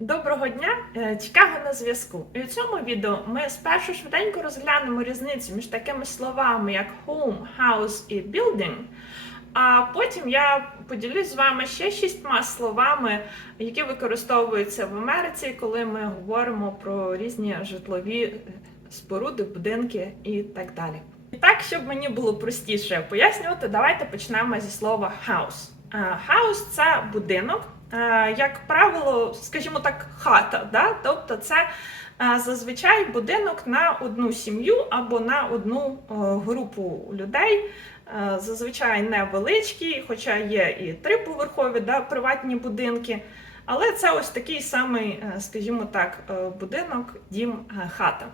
Доброго дня, Е, Чикаго на зв'язку. І у цьому відео ми спершу швиденько розглянемо різницю між такими словами, як home, house і building. А потім я поділюсь з вами ще шістьма словами, які використовуються в Америці, коли ми говоримо про різні житлові е, споруди, будинки і так далі. І так, щоб мені було простіше пояснювати, давайте почнемо зі слова house. Е, House – це будинок, е, як правило, скажімо так, хата. Да? Тобто це е, зазвичай будинок на одну сім'ю або на одну е, групу людей. Е, Зазвичай невеличкий, хоча є і триповерхові да, приватні будинки. Але це ось такий самий, е, скажімо так, е, будинок, дім, е, хата.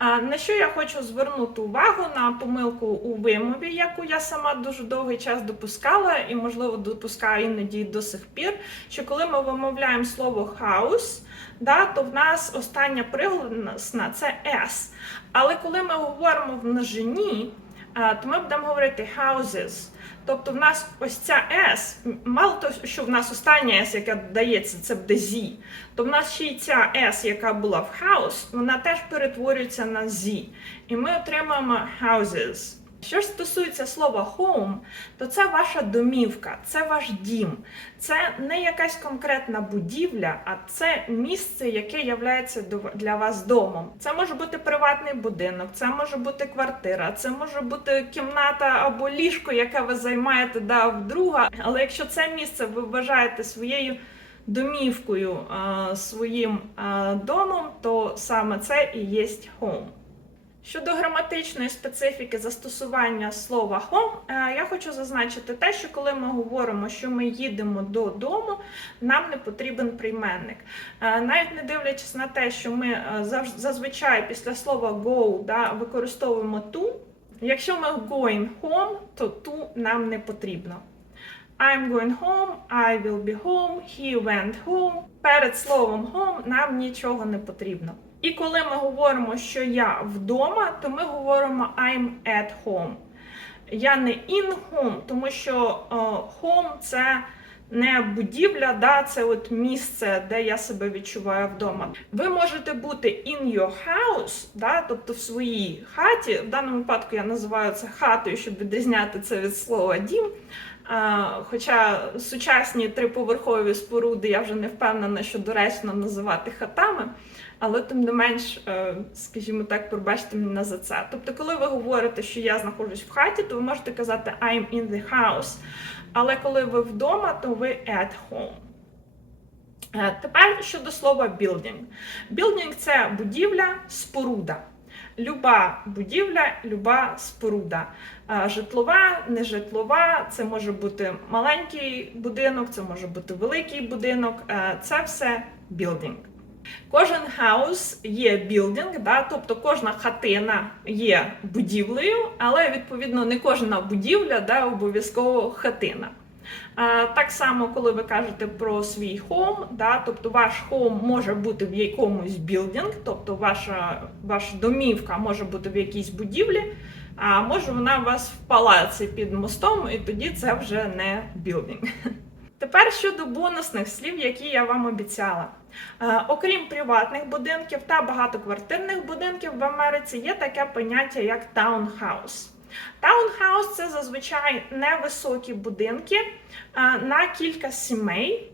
На що я хочу звернути увагу на помилку у вимові, яку я сама дуже довгий час допускала, і, можливо, допускаю іноді до сих пір. Що коли ми вимовляємо слово хаос, да, то в нас остання приголосна це С. Але коли ми говоримо в множині, то ми будемо говорити houses. Тобто в нас ось ця S, мало того, що в нас остання S, яка дається, це буде Z, то в нас ще й ця S, яка була в house, вона теж перетворюється на Z. І ми отримаємо houses. Що ж стосується слова home, то це ваша домівка, це ваш дім. Це не якась конкретна будівля, а це місце, яке є для вас домом. Це може бути приватний будинок, це може бути квартира, це може бути кімната або ліжко, яке ви займаєте да, в друга. Але якщо це місце ви вважаєте своєю домівкою, своїм домом, то саме це і є home. Щодо граматичної специфіки застосування слова home, е, я хочу зазначити те, що коли ми говоримо, що ми їдемо додому, нам не потрібен прийменник. Е, Навіть не дивлячись на те, що ми е, зазвичай після слова go да, використовуємо to, якщо ми going home, то to нам не потрібно. I'm going home, I will be home, he went home. Перед словом home нам нічого не потрібно. І коли ми говоримо, що я вдома, то ми говоримо I'm at home. Я не in home, тому що е, home це не будівля, да, це от місце, де я себе відчуваю вдома. Ви можете бути in your house, да, тобто в своїй хаті. В даному випадку я називаю це хатою, щоб відрізняти це від слова дім. А, Хоча сучасні триповерхові споруди я вже не впевнена, що доречно називати хатами, але тим не менш, е, скажімо так, пробачте мене за це. Тобто, коли ви говорите, що я знаходжусь в хаті, то ви можете казати I'm in the house. Але коли ви вдома, то ви at home. Е, Тепер щодо слова building. Building – це будівля, споруда. Люба будівля, люба споруда. Е, Житлова, нежитлова, це може бути маленький будинок, це може бути великий будинок. Це все building. Кожен хаус є building, да, тобто кожна хатина є будівлею, але відповідно не кожна будівля да, обов'язково хатина. Так само, коли ви кажете про свій home, да, тобто ваш home може бути в якомусь building, тобто ваша, ваша домівка може бути в якійсь будівлі, а може вона у вас в палаці під мостом, і тоді це вже не building. Тепер щодо бонусних слів, які я вам обіцяла. Е, Окрім приватних будинків та багатоквартирних будинків в Америці є таке поняття як таунхаус. Таунхаус це зазвичай невисокі будинки е, на кілька сімей,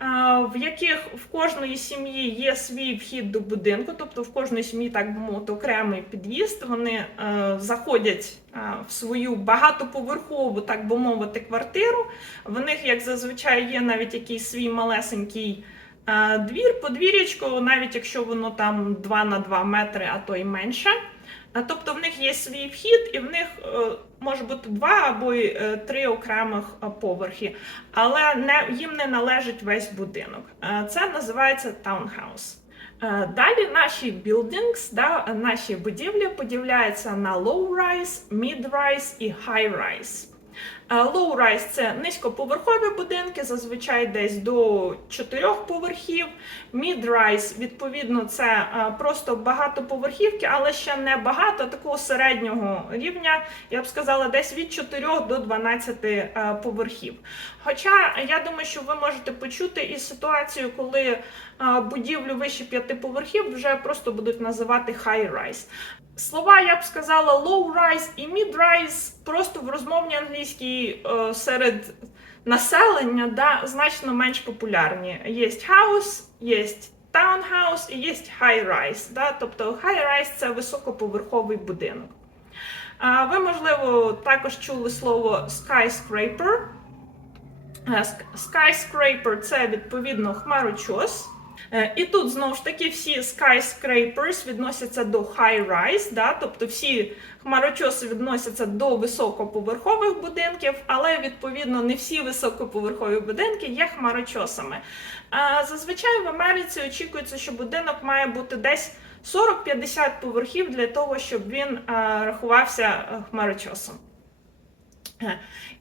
в яких в кожної сім'ї є свій вхід до будинку, тобто в кожної сім'ї, так би мовити, окремий під'їзд. Вони е, заходять е, в свою багатоповерхову, так би мовити, квартиру. В них, як зазвичай, є навіть якийсь свій малесенький. е, Двір, подвір'ячко, навіть якщо воно там 2 на 2 метри, а то й менше. Тобто в них є свій вхід, і в них е, може бути два або й е, три окремих е, поверхи, але не, їм не належить весь будинок. Це називається таунхаус. Далі наші buildings, да, наші будівлі поділяються на low-rise, mid-rise і high-rise. Е, Low-rise – це низькоповерхові будинки, зазвичай десь до 4 поверхів. Mid-rise, відповідно, це е, просто багатоповерхівки, але ще не багато, такого середнього рівня, я б сказала, десь від 4 до 12 е, поверхів. Хоча я думаю, що ви можете почути і ситуацію, коли е, будівлю вище 5 поверхів вже просто будуть називати high-rise. Слова, я б сказала, low-rise і mid-rise просто в розмовній англійській е, серед населення да, значно менш популярні. Є house, є townhouse і є high-rise. Да? Тобто high-rise – це високоповерховий будинок. А ви, можливо, також чули слово skyscraper. Е, Skyscraper – це відповідно хмарочос. Е, І тут знову ж таки всі skyscrapers відносяться до high-rise, да? тобто всі хмарочоси відносяться до високоповерхових будинків, але відповідно не всі високоповерхові будинки є хмарочосами. Зазвичай в Америці очікується, що будинок має бути десь 40-50 поверхів для того, щоб він а, рахувався е, хмарочосом.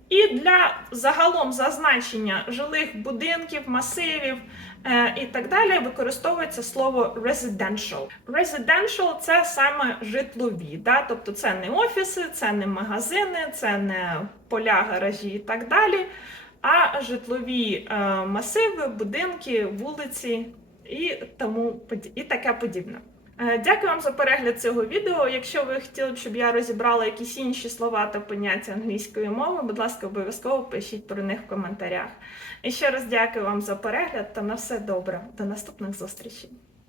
І для загалом зазначення жилих будинків, масивів е, і так далі використовується слово residential. Residential – це саме житлові, да? тобто це не офіси, це не магазини, це не поля, гаражі і так далі, а житлові е, масиви, будинки, вулиці і тому і таке подібне. Е, Дякую вам за перегляд цього відео. Якщо ви хотіли б, щоб я розібрала якісь інші слова та поняття англійської мови, будь ласка, обов'язково пишіть про них в коментарях. І ще раз дякую вам за перегляд та на все добре. До наступних зустрічей.